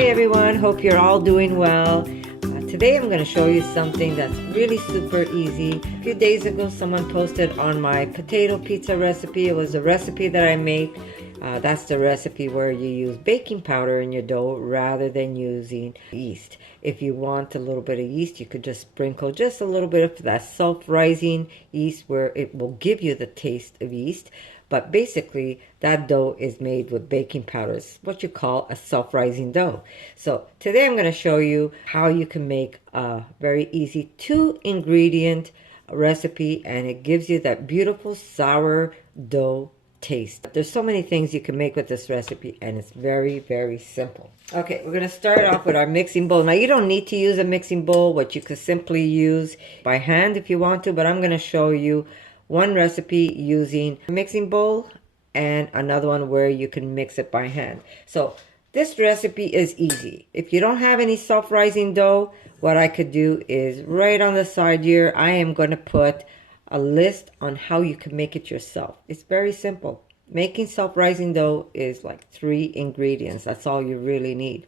Hi everyone, hope you're all doing well. Today I'm going to show you something that's really super easy. A few days ago someone posted on my potato pizza recipe. It was a recipe that I made. That's the recipe where you use baking powder in your dough rather than using yeast. If you want a little bit of yeast, you could just sprinkle just a little bit of that self-rising yeast where it will give you the taste of yeast. But basically, that dough is made with baking powder. It's what you call a self-rising dough. So today I'm going to show you how you can make a very easy 2-ingredient recipe, and it gives you that beautiful sour dough taste. There's so many things you can make with this recipe, and it's very, very simple. Okay, we're going to start off with our mixing bowl. Now, you don't need to use a mixing bowl, what you could simply use by hand if you want to, but I'm going to show you one recipe using a mixing bowl and another one where you can mix it by hand. So this recipe is easy. If you don't have any self-rising dough, what I could do is right on the side here, I am going to put a list on how you can make it yourself. It's very simple. Making self-rising dough is like 3 ingredients. That's all you really need.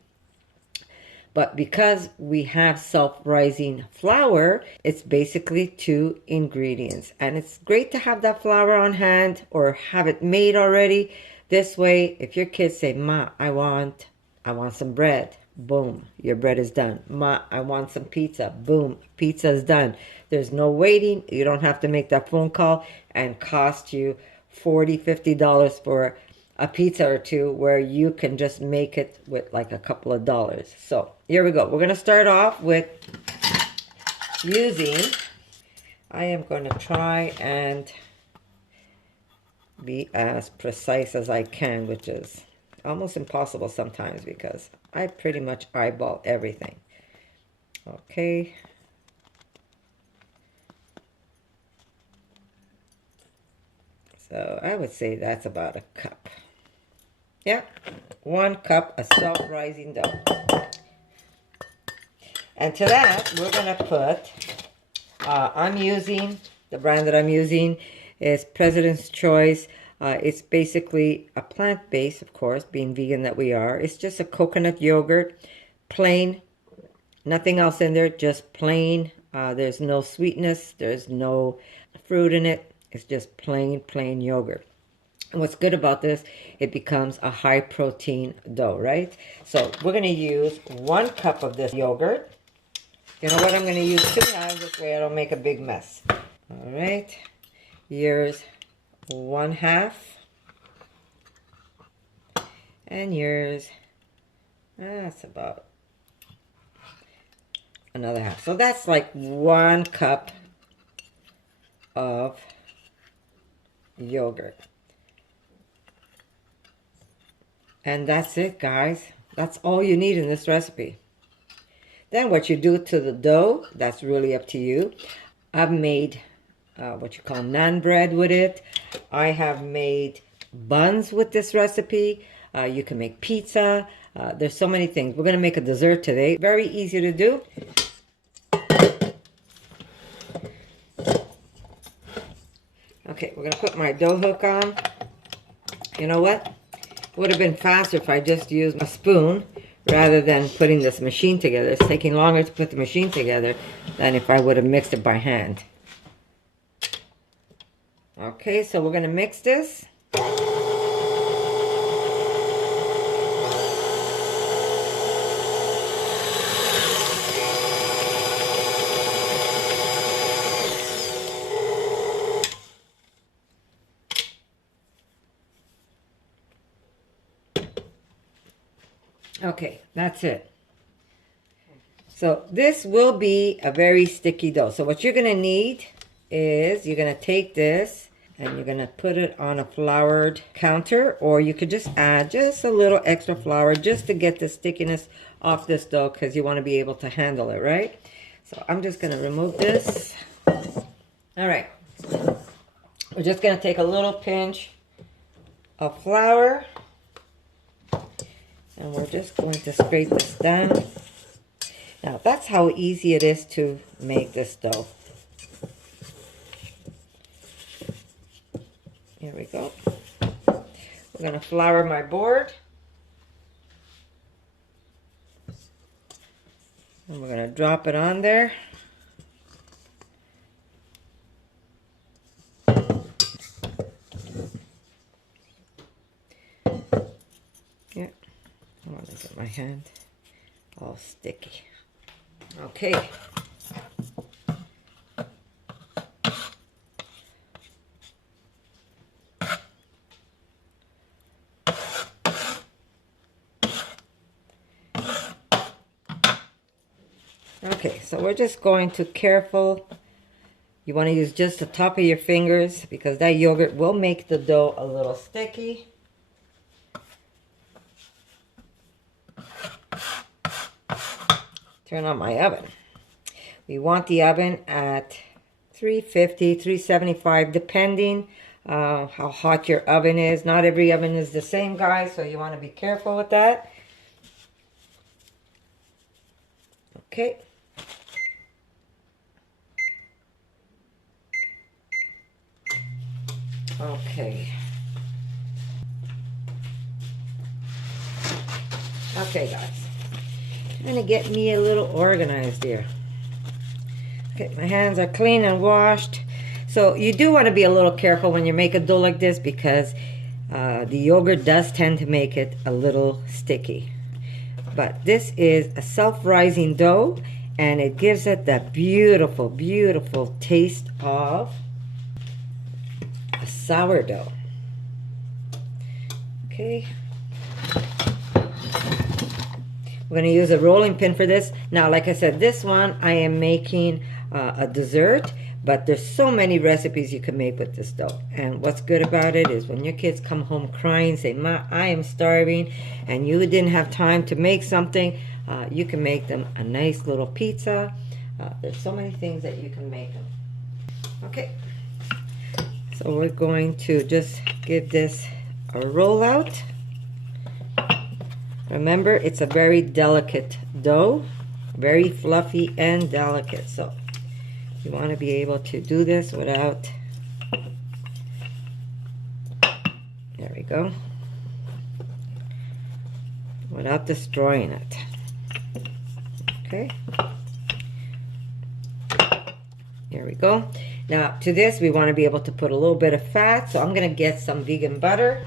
But because we have self-rising flour, it's basically 2 ingredients. And it's great to have that flour on hand or have it made already. This way, if your kids say, "Ma, I want some bread," boom, your bread is done. "Ma, I want some pizza," boom, pizza is done. There's no waiting. You don't have to make that phone call and cost you $40, $50 for a pizza or two, where you can just make it with like a couple of dollars. So here we go. We're going to start off with using, I am going to try and be as precise as I can, which is almost impossible sometimes because I pretty much eyeball everything. Okay. So I would say that's about a cup. Yeah, 1 cup of self-rising dough. And to that, we're going to put, I'm using, the brand that I'm using is President's Choice. It's basically a plant-based, of course, being vegan that we are. It's just a coconut yogurt, plain, nothing else in there, just plain. There's no sweetness, there's no fruit in it. It's just plain yogurt. And what's good about this, it becomes a high protein dough, right? So we're going to use 1 cup of this yogurt. You know what? I'm going to use 2 halves, this way I don't make a big mess. All right. Here's 1 half. And here's, that's about another half. So that's like 1 cup of yogurt. And that's it, guys. That's all you need in this recipe. Then what you do to the dough, that's really up to you. I've made what you call naan bread with it. I have made buns with this recipe. You can make pizza. There's so many things. We're going to make a dessert today. Very easy to do. Okay, we're going to put my dough hook on. You know what? Would have been faster if I just used a spoon rather than putting this machine together. It's taking longer to put the machine together than if I would have mixed it by hand. Okay, so we're going to mix this. Okay, that's it. So this will be a very sticky dough. So what you're going to need is you're going to take this and you're going to put it on a floured counter, or you could just add just a little extra flour just to get the stickiness off this dough, because you want to be able to handle it, right? So I'm just going to remove this. All right. We're just going to take a little pinch of flour. And we're just going to scrape this down. Now, that's how easy it is to make this dough. Here we go. We're going to flour my board. drop it on there. Yeah, I want to get my hand all sticky. Okay. Okay, so we're just going to careful. You want to use just the top of your fingers because that yogurt will make the dough a little sticky. Turn on my oven. We want the oven at 350, 375, depending how hot your oven is. Not every oven is the same, guys, so you want to be careful with that. Okay. Okay. Okay, guys. Trying to get me a little organized here. Okay, my hands are clean and washed. So you do want to be a little careful when you make a dough like this because the yogurt does tend to make it a little sticky. But this is a self-rising dough and it gives it that beautiful, beautiful taste of a sourdough. Okay. We're going to use a rolling pin for this. Now, like I said, this one I am making a dessert, but there's so many recipes you can make with this dough. And what's good about it is when your kids come home crying, say, "Ma, I am starving," and you didn't have time to make something, you can make them a nice little pizza. There's so many things that you can make them. Okay. So we're going to just give this a roll out. Remember, it's a very delicate dough, very fluffy and delicate. So you want to be able to do this without, there we go, without destroying it. Okay. There we go. Now to this we want to be able to put a little bit of fat, so I'm going to get some vegan butter.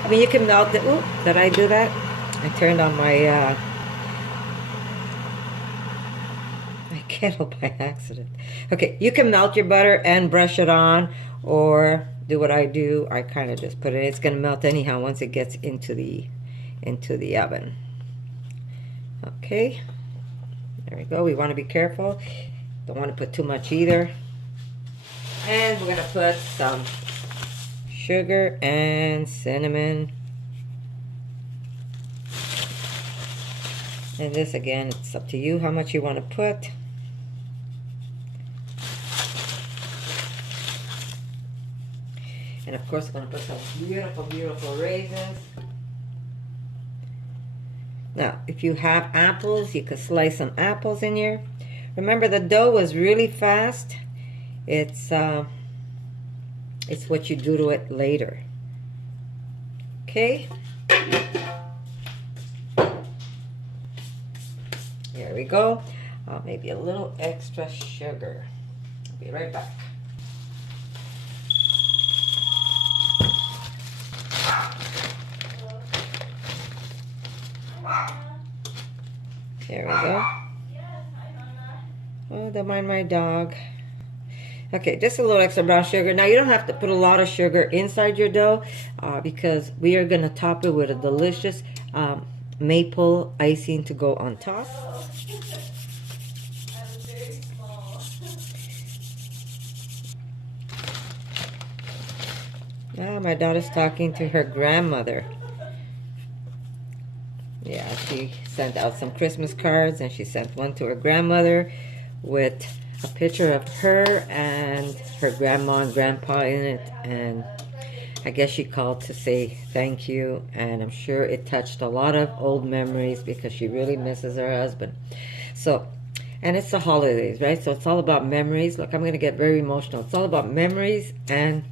I mean, you can melt it. Ooh, did I do that? I turned on my kettle by accident. Okay, you can melt your butter and brush it on, or do what I do. I kind of just put it. It's going to melt anyhow once it gets into the oven. Okay, there we go. We want to be careful. Don't want to put too much either. And we're going to put some sugar and cinnamon. And this, again, it's up to you how much you want to put. And of course, we're going to put some beautiful, beautiful raisins. Now, if you have apples, you could slice some apples in here. Remember, the dough was really fast. It's what you do to it later. Okay. There we go. Maybe a little extra sugar. I'll be right back. There we go. Oh, don't mind my dog. Okay, just a little extra brown sugar. Now, you don't have to put a lot of sugar inside your dough because we are going to top it with a delicious maple icing to go on top. Ah, my daughter's talking to her grandmother. Yeah, she sent out some Christmas cards, and she sent one to her grandmother with a picture of her and her grandma and grandpa in it, and I guess she called to say thank you, and I'm sure it touched a lot of old memories because she really misses her husband. So, and it's the holidays, right? So it's all about memories. Look, I'm going to get very emotional. It's all about memories and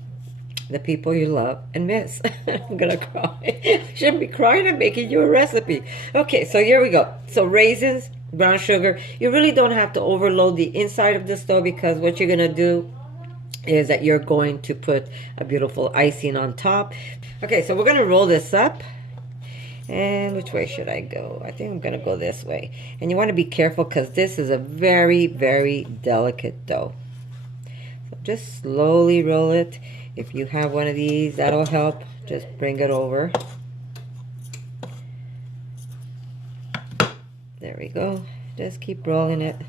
the people you love and miss. I'm gonna cry. I shouldn't be crying. I'm making you a recipe. Okay, so here we go. So raisins, brown sugar. You really don't have to overload the inside of the stove, because what you're gonna do is that you're going to put a beautiful icing on top. Okay, so we're gonna roll this up. And which way should I go? I think I'm gonna go this way. And you want to be careful, because this is a very, very delicate dough. So just slowly roll it. If you have one of these, that'll help. Just bring it over. There we go. Just keep rolling it. There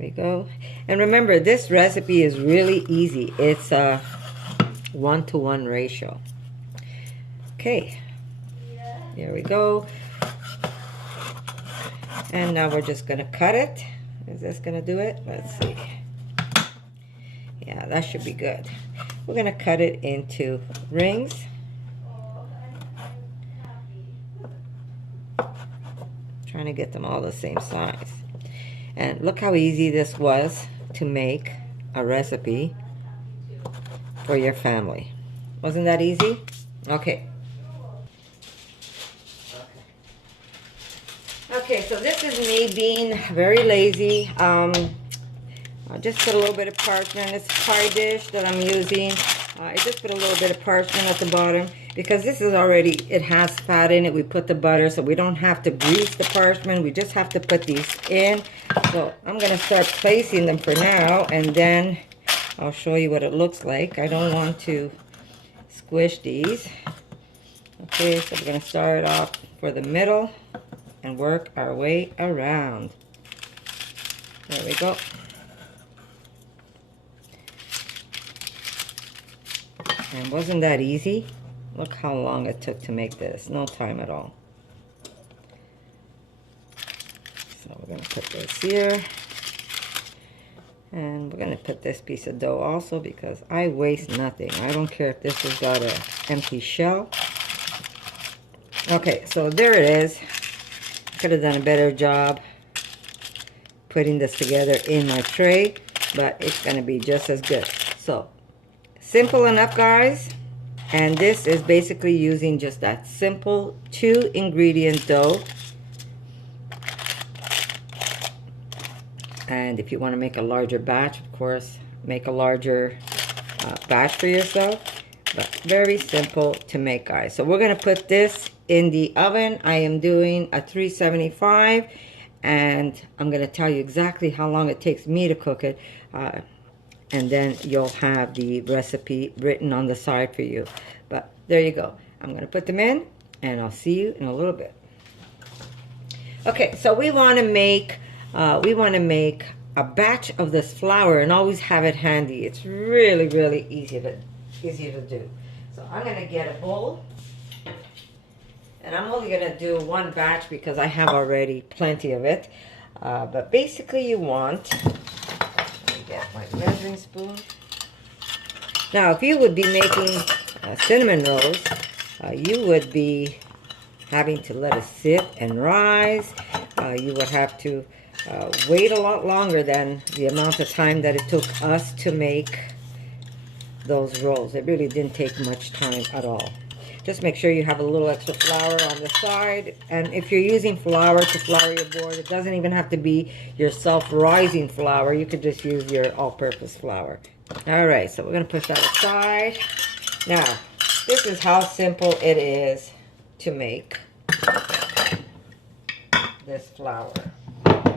we go. And remember, this recipe is really easy. It's a 1-to-1 ratio. Okay. There we go. And now we're just gonna cut it. Is this gonna do it? Let's see. Yeah, that should be good. We're gonna cut it into rings. Trying to get them all the same size. And look how easy this was to make a recipe for your family. Wasn't that easy? Okay. Okay, so this is me being very lazy. I just put a little bit of parchment. It's a pie dish that I'm using. I just put a little bit of parchment at the bottom, because this is already, it has fat in it. We put the butter, so we don't have to grease the parchment. We just have to put these in. So I'm going to start placing them for now, and then I'll show you what it looks like. I don't want to squish these. Okay, so we're going to start off for the middle and work our way around. There we go. And wasn't that easy? Look how long it took to make this. No time at all. So we're going to put this here. And we're going to put this piece of dough also, because I waste nothing. I don't care if this has got an empty shell. Okay, so there it is. Could have done a better job putting this together in my tray, but it's going to be just as good. So simple enough, guys. And this is basically using just that simple 2-ingredient dough. And if you want to make a larger batch, of course, make a larger batch for yourself. But very simple to make, guys. So we're going to put this in the oven. I am doing a 375, and I'm going to tell you exactly how long it takes me to cook it. And then you'll have the recipe written on the side for you. But there you go. I'm going to put them in, and I'll see you in a little bit. Okay, so we want to make a batch of this flour, and always have it handy. It's really, really easy to do. So I'm going to get a bowl, and I'm only going to do one batch because I have already plenty of it. But basically you want, get my measuring spoon. Now, if you would be making cinnamon rolls, you would be having to let it sit and rise. You would have to wait a lot longer than the amount of time that it took us to make those rolls. It really didn't take much time at all. Just make sure you have a little extra flour on the side. And if you're using flour to flour your board, it doesn't even have to be your self-rising flour. You could just use your all-purpose flour. All right, so we're going to push that aside. Now, this is how simple it is to make this flour.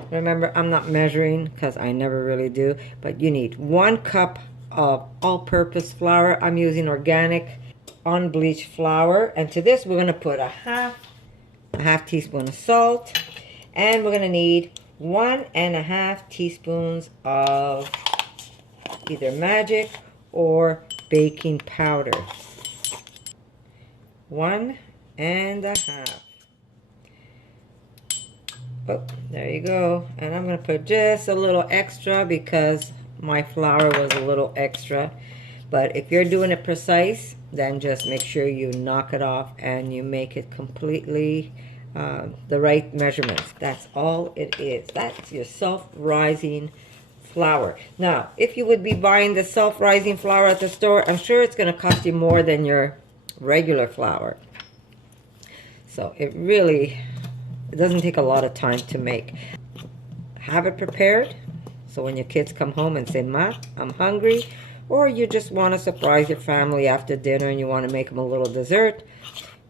Remember, I'm not measuring because I never really do, but you need 1 cup of all-purpose flour. I'm using organic unbleached flour, and to this we're going to put a half teaspoon of salt, and we're going to need 1.5 teaspoons of either magic or baking powder. 1.5. Oh, there you go. And I'm going to put just a little extra because my flour was a little extra. But if you're doing it precise, then just make sure you knock it off and you make it completely the right measurements. That's all it is. That's your self-rising flour. Now, if you would be buying the self-rising flour at the store, I'm sure it's going to cost you more than your regular flour. So it doesn't take a lot of time to make. Have it prepared so when your kids come home and say, "Ma, I'm hungry," or you just want to surprise your family after dinner and you want to make them a little dessert,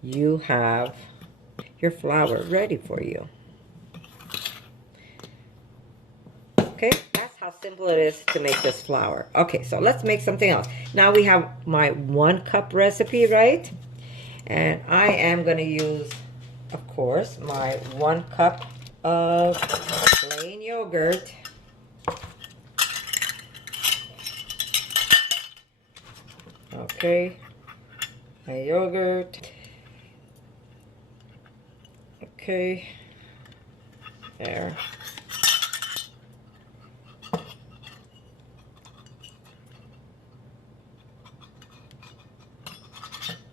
you have your flour ready for you. Okay, that's how simple it is to make this flour. Okay, so let's make something else. Now we have my 1 cup recipe, right? And I am going to use, of course, my 1 cup of plain yogurt. Okay, my yogurt. Okay, there.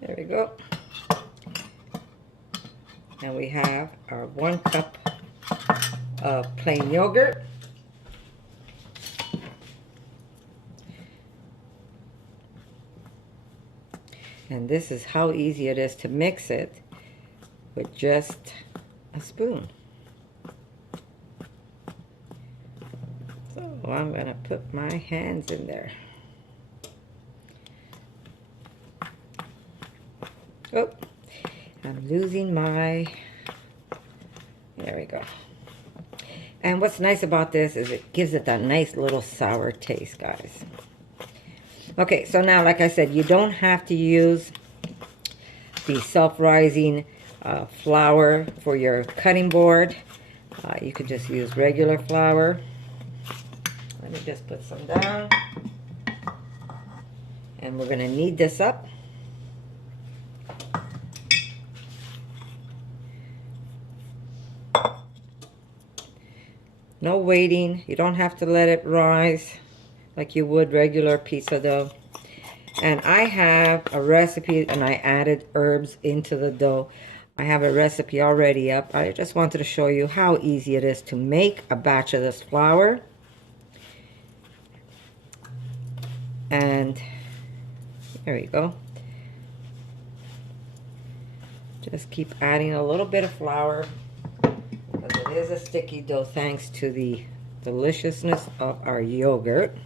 There we go. And we have our 1 cup of plain yogurt. And this is how easy it is to mix it with just a spoon. So I'm going to put my hands in there. Oh, I'm losing my, there we go. And what's nice about this is it gives it that nice little sour taste, guys. Okay, so now, like I said, you don't have to use the self-rising flour for your cutting board. You could just use regular flour. Let me just put some down. And we're going to knead this up. No waiting. You don't have to let it rise like you would regular pizza dough. And I have a recipe, and I added herbs into the dough. I have a recipe already up. I just wanted to show you how easy it is to make a batch of this flour. And there we go. Just keep adding a little bit of flour, because it is a sticky dough thanks to the deliciousness of our yogurt.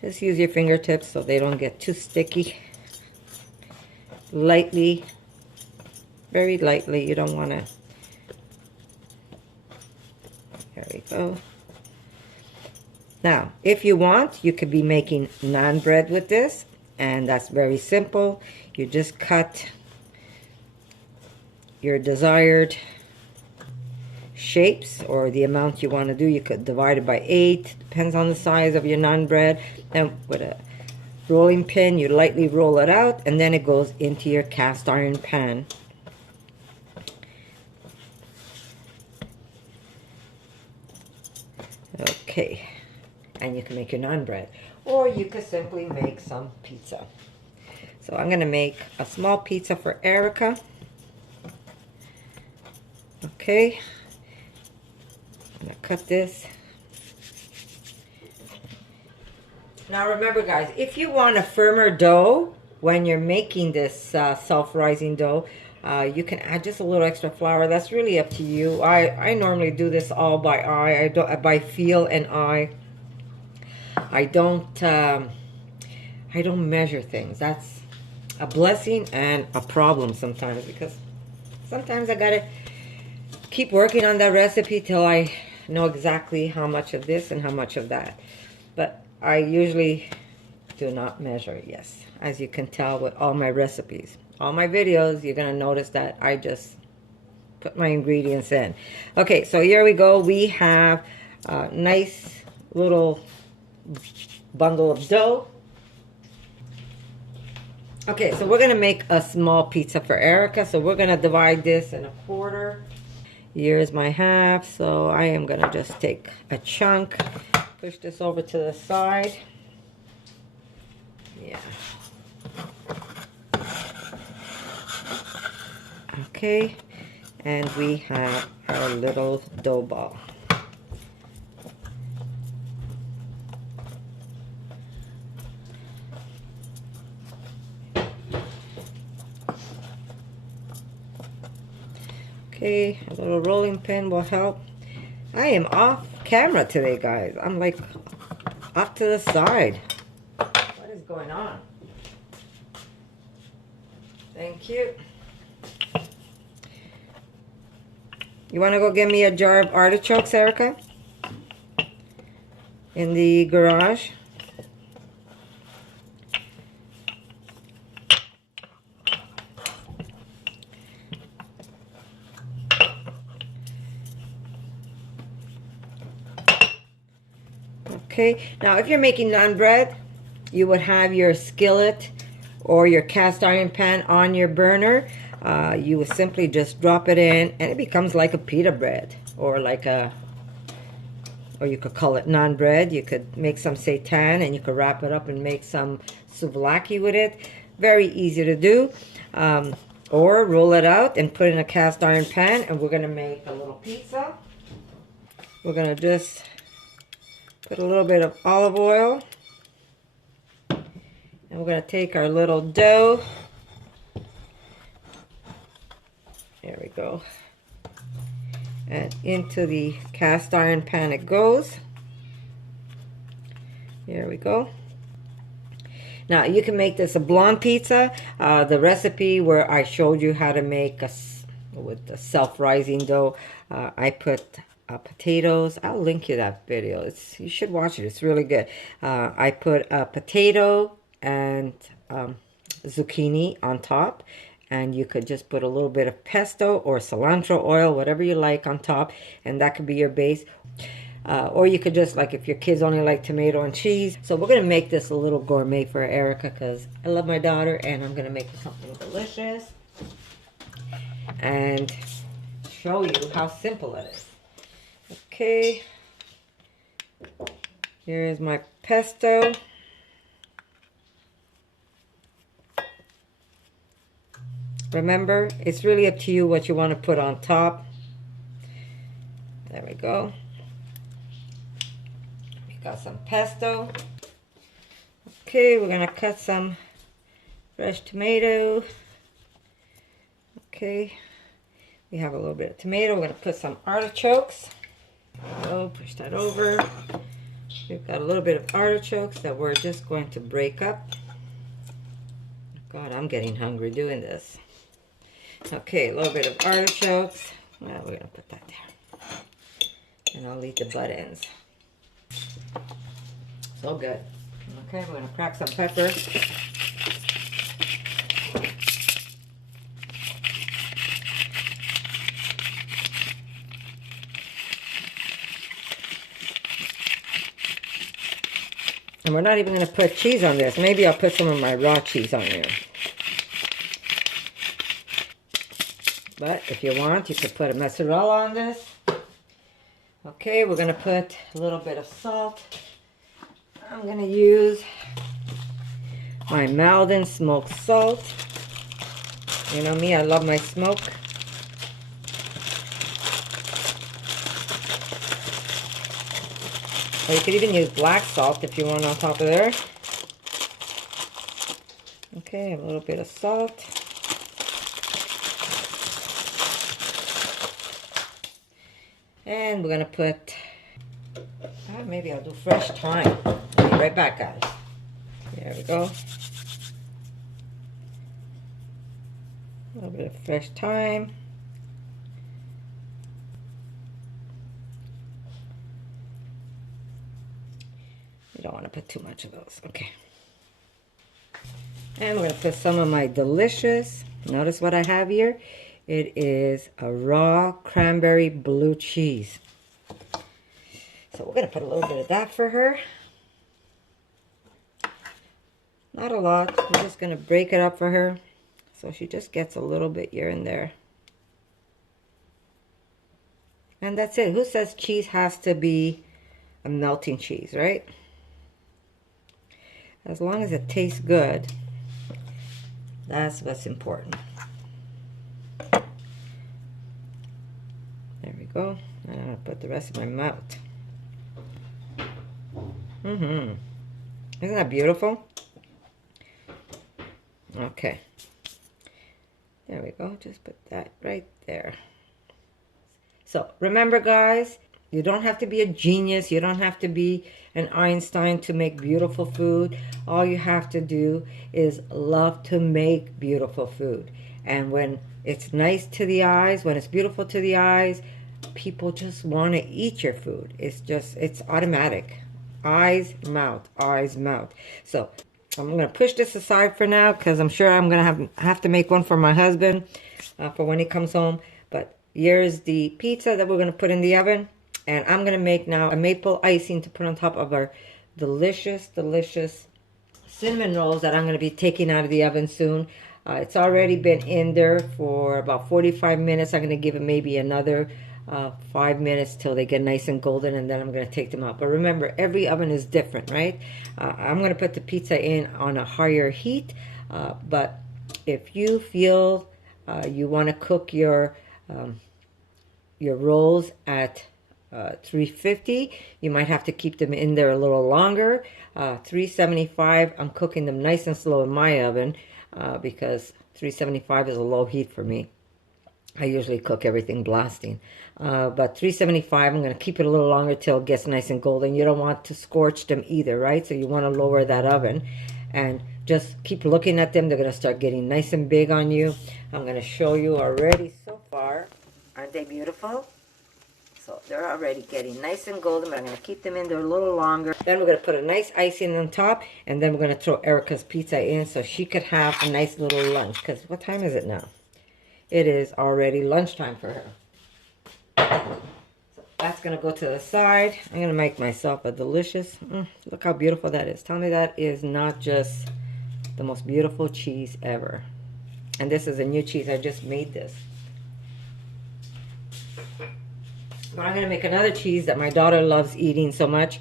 Just use your fingertips so they don't get too sticky. Lightly, very lightly. You don't want to. There we go. Now, if you want, you could be making naan bread with this, and that's very simple. You just cut your desired shapes or the amount you want to do. You could divide it by 8, depends on the size of your naan bread. And with a rolling pin, you lightly roll it out, and then it goes into your cast iron pan. Okay, and you can make your naan bread, or you could simply make some pizza. So I'm going to make a small pizza for Erica. Okay, I'm going to cut this. Now remember, guys, if you want a firmer dough when you're making this self-rising dough, you can add just a little extra flour. That's really up to you. I normally do this all by eye. I don't by feel and eye. I don't measure things. That's a blessing and a problem sometimes, because sometimes I gotta keep working on that recipe till I know exactly how much of this and how much of that. But I usually do not measure, yes. As you can tell with all my recipes. All my videos, you're going to notice that I just put my ingredients in. Okay, so here we go. We have a nice little bundle of dough. Okay, so we're going to make a small pizza for Erica. So we're going to divide this in a quarter. Here's my half. So I am going to just take a chunk. Push this over to the side. Yeah. Okay. And we have our little dough ball. Okay, a little rolling pin will help. I am off camera today, guys. I'm like off to the side. What is going on? Thank you. You want to go get me a jar of artichokes, Erica? In the garage? Okay, now if you're making naan bread, you would have your skillet or your cast iron pan on your burner. You would simply just drop it in and it becomes like a pita bread, or like a, or you could call it naan bread. You could make some seitan and you could wrap it up and make some souvlaki with it. Very easy to do. Or roll it out and put it in a cast iron pan, and we're gonna make a little pizza. We're gonna just put a little bit of olive oil, and we're going to take our little dough. There we go. And into the cast iron pan it goes. There we go. Now you can make this a blonde pizza. The recipe where I showed you how to make with the self-rising dough, I put potatoes. I'll link you that video. You should watch it. It's really good. I put a potato and zucchini on top, and you could just put a little bit of pesto or cilantro oil, whatever you like, on top, and that could be your base. Or you could just, like, if your kids only like tomato and cheese. So we're gonna make this a little gourmet for Erica because I love my daughter, and I'm gonna make something delicious and show you how simple it is. Okay, here's my pesto. Remember, it's really up to you what you want to put on top. There we go. We got some pesto. Okay, we're gonna cut some fresh tomato. Okay, we have a little bit of tomato. We're gonna put some artichokes. So push that over. We've got a little bit of artichokes that we're just going to break up. God, I'm getting hungry doing this. Okay, a little bit of artichokes. Well, we're gonna put that there, and I'll eat the butt ends. So good. Okay, we're gonna crack some pepper. And we're not even going to put cheese on this. Maybe I'll put some of my raw cheese on here. But if you want, you could put a mozzarella on this. Okay, we're going to put a little bit of salt. I'm going to use my Malden smoked salt. You know me, I love my smoke. Or you could even use black salt if you want on top of there. Okay, a little bit of salt. And we're gonna put, maybe I'll do fresh thyme. I'll be right back, guys. There we go. A little bit of fresh thyme. You don't want to put too much of those. Okay. And we're going to put some of my delicious, notice what I have here. It is a raw cranberry blue cheese. So we're going to put a little bit of that for her. Not a lot. We're just going to break it up for her, so she just gets a little bit here and there. And that's it. Who says cheese has to be a melting cheese, right? As long as it tastes good, that's what's important. There we go. And I'm going to put the rest in my mouth. Isn't that beautiful? Okay. There we go. Just put that right there. So remember, guys, you don't have to be a genius. You don't have to be an Einstein to make beautiful food. All you have to do is love to make beautiful food. And when it's nice to the eyes, when it's beautiful to the eyes, people just want to eat your food. It's automatic. Eyes, mouth, eyes, mouth. So I'm going to push this aside for now because I'm sure I'm going to have to make one for my husband for when he comes home. But here's the pizza that we're going to put in the oven. And I'm going to make now a maple icing to put on top of our delicious, delicious cinnamon rolls that I'm going to be taking out of the oven soon. It's already been in there for about 45 minutes. I'm going to give it maybe another 5 minutes till they get nice and golden, and then I'm going to take them out. But remember, every oven is different, right? I'm going to put the pizza in on a higher heat, but if you feel you want to cook your rolls at 350, you might have to keep them in there a little longer. 375, I'm cooking them nice and slow in my oven because 375 is a low heat for me. I usually cook everything blasting. But 375, I'm going to keep it a little longer till it gets nice and golden. You don't want to scorch them either, right? So you want to lower that oven and just keep looking at them. They're going to start getting nice and big on you. I'm going to show you already so far. Aren't they beautiful? So they're already getting nice and golden, but I'm going to keep them in there a little longer. Then we're going to put a nice icing on top, and then we're going to throw Erica's pizza in so she could have a nice little lunch. Because what time is it now? It is already lunchtime for her. So that's going to go to the side. I'm going to make myself a delicious, look how beautiful that is. Tell me that is not just the most beautiful cheese ever. And this is a new cheese. I just made this. But I'm going to make another cheese that my daughter loves eating so much.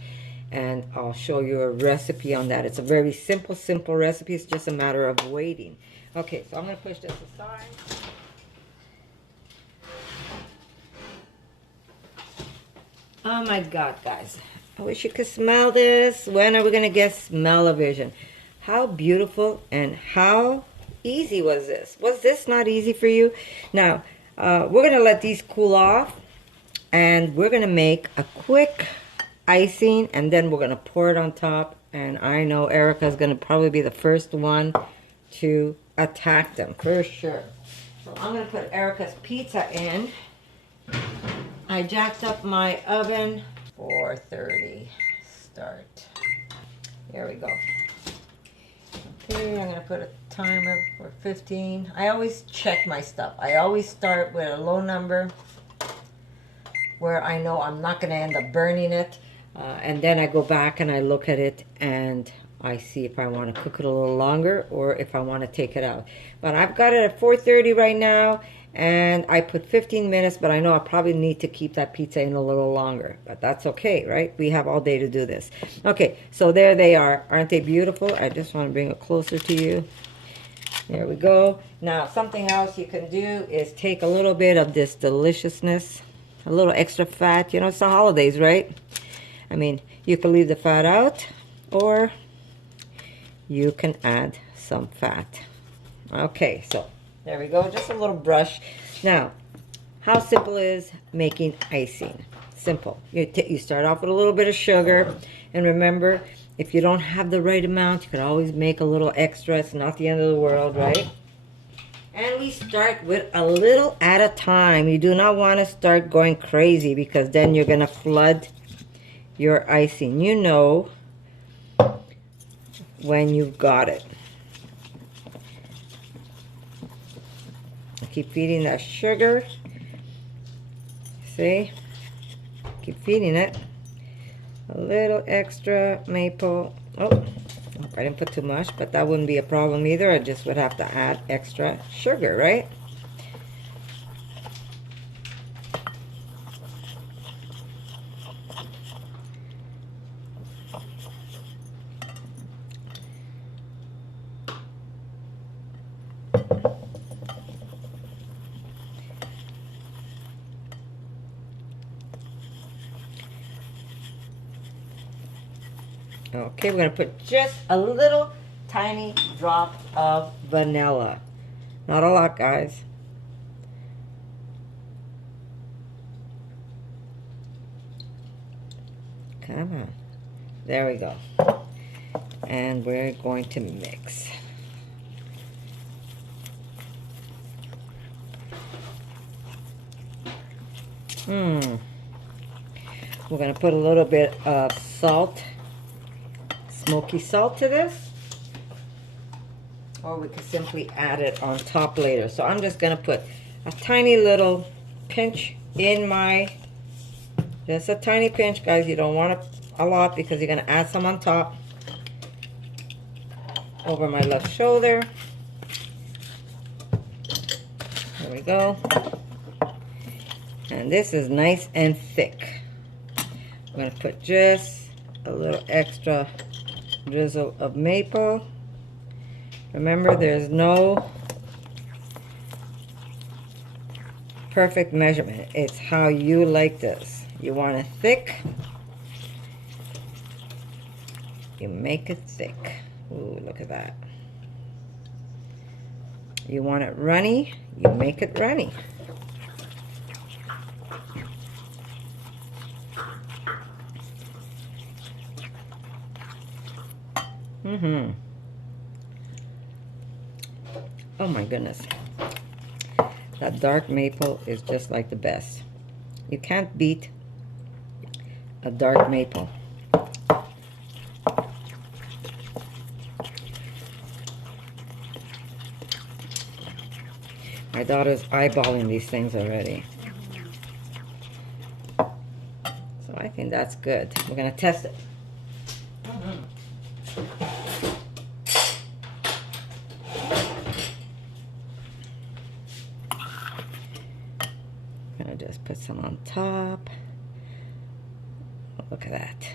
And I'll show you a recipe on that. It's a very simple recipe. It's just a matter of waiting. Okay, so I'm going to push this aside. Oh my God, guys. I wish you could smell this. When are we going to get smell-o-vision? How beautiful and how easy was this? Was this not easy for you? Now, we're going to let these cool off. And we're going to make a quick icing, and then we're going to pour it on top. And I know Erica's going to probably be the first one to attack them, for sure. So I'm going to put Erica's pizza in. I jacked up my oven. 4:30 start. There we go. Okay, I'm going to put a timer for 15. I always check my stuff. I always start with a low number, where I know I'm not going to end up burning it. And then I go back and I look at it and I see if I want to cook it a little longer or if I want to take it out. But I've got it at 4:30 right now, and I put 15 minutes, but I know I probably need to keep that pizza in a little longer. But that's okay, right? We have all day to do this. Okay, so there they are. Aren't they beautiful? I just want to bring it closer to you. There we go. Now, something else you can do is take a little bit of this deliciousness, a little extra fat. You know, it's the holidays, right? I mean, you can leave the fat out, or you can add some fat. Okay, so there we go. Just a little brush. Now, how simple is making icing? Simple. You start off with a little bit of sugar, and remember, if you don't have the right amount, you can always make a little extra. It's not the end of the world, right? And we start with a little at a time. You do not want to start going crazy because then you're going to flood your icing. You know when you've got it. Keep feeding that sugar. See? Keep feeding it. A little extra maple. Oh, I didn't put too much, but that wouldn't be a problem either. I just would have to add extra sugar, right? Okay, we're going to put just a little tiny drop of vanilla. Not a lot, guys. Come on. There we go. And we're going to mix. We're going to put a little bit of salt, smoky salt to this. Or we could simply add it on top later. So I'm just going to put a tiny little pinch in my, just a tiny pinch, guys. You don't want a lot because you're going to add some on top. Over my left shoulder. There we go. And this is nice and thick. I'm going to put just a little extra drizzle of maple. Remember, there's no perfect measurement. It's how you like this. You want it thick, you make it thick. Ooh, look at that. You want it runny, you make it runny. Oh my goodness. That dark maple is just like the best. You can't beat a dark maple. My daughter's eyeballing these things already. So I think that's good. We're going to test it. I'm going to just put some on top. Oh, look at that.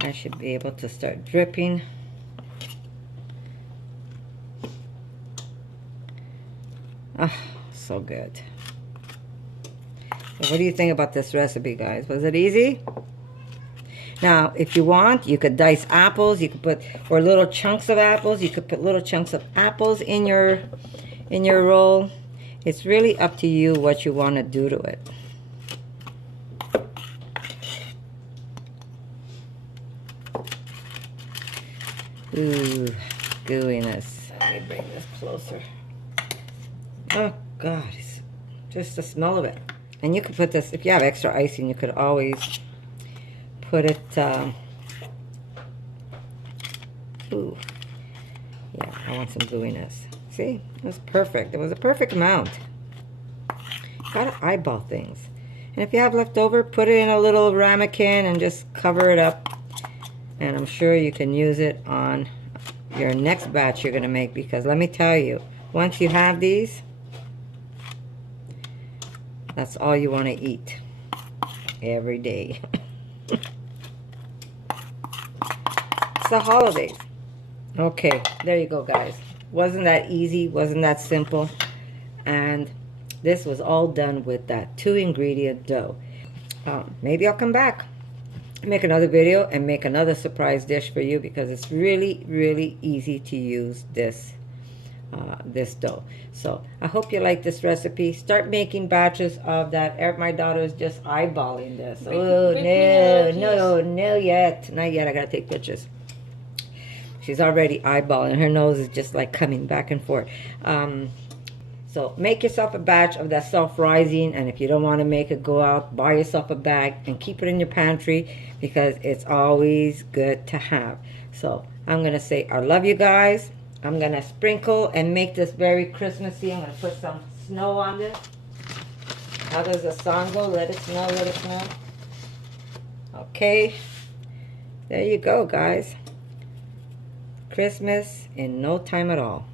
I should be able to start dripping. Ah, so good. So what do you think about this recipe, guys? Was it easy? Now, if you want, you could dice apples. You could put, or little chunks of apples. You could put little chunks of apples in your roll. It's really up to you what you want to do to it. Ooh, gooiness. Let me bring this closer. Oh, God. Just the smell of it. And you could put this, if you have extra icing, you could always put it, ooh. Yeah, I want some gooiness. See? It was perfect. It was a perfect amount. You gotta eyeball things. And if you have leftover, put it in a little ramekin and just cover it up. And I'm sure you can use it on your next batch you're going to make, because let me tell you, once you have these, that's all you want to eat every day. It's the holidays. Okay, there you go, guys. Wasn't that easy? Wasn't that simple? And this was all done with that 2-ingredient dough. Maybe I'll come back, make another video and make another surprise dish for you, because it's really easy to use this this dough. So I hope you like this recipe. Start making batches of that. My daughter is just eyeballing this. Oh no, not yet. I gotta take pictures. She's already eyeballing. Her nose is just like coming back and forth. So make yourself a batch of that self-rising, and if you don't want to make it, go out, buy yourself a bag and keep it in your pantry, because it's always good to have. So I'm going to say I love you guys. I'm going to sprinkle and make this very Christmassy. I'm going to put some snow on this. How does the song go? Let it snow, let it snow. Okay. There you go, guys. Christmas in no time at all.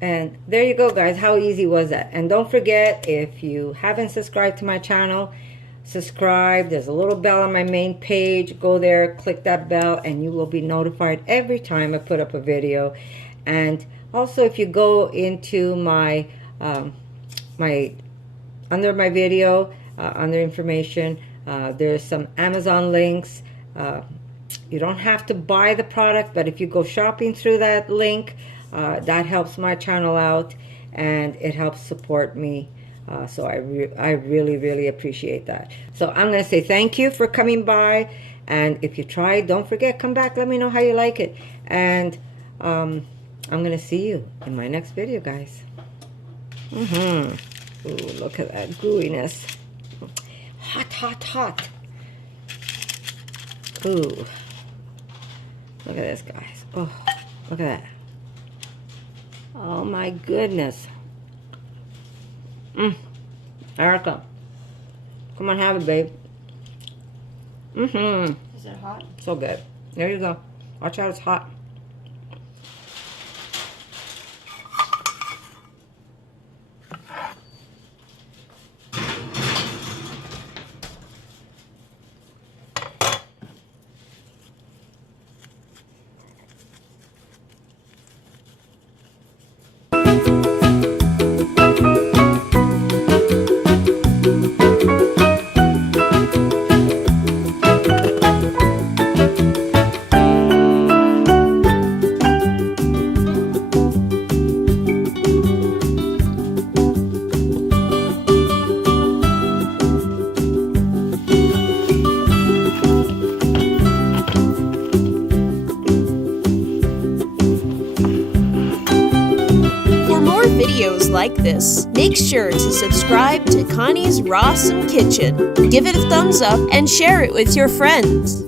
And there you go, guys. How easy was that? And don't forget, if you haven't subscribed to my channel, subscribe. There's a little bell on my main page. Go there, click that bell, and you will be notified every time I put up a video. And also, if you go into my under my video, under information, there's some Amazon links. You don't have to buy the product, but if you go shopping through that link, that helps my channel out. and it helps support me. So I really, really appreciate that. So I'm going to say thank you for coming by. And if you try, don't forget, come back. Let me know how you like it. And I'm going to see you in my next video, guys. Ooh, look at that gooiness. Hot, hot, hot. Ooh. Look at this, guys. Oh, look at that. Oh, my goodness. Erica. Come on, have it, babe. Is it hot? So good. There you go. Watch out, it's hot. Videos like this, make sure to subscribe to Connie's RAWsome Kitchen. Give it a thumbs up and share it with your friends.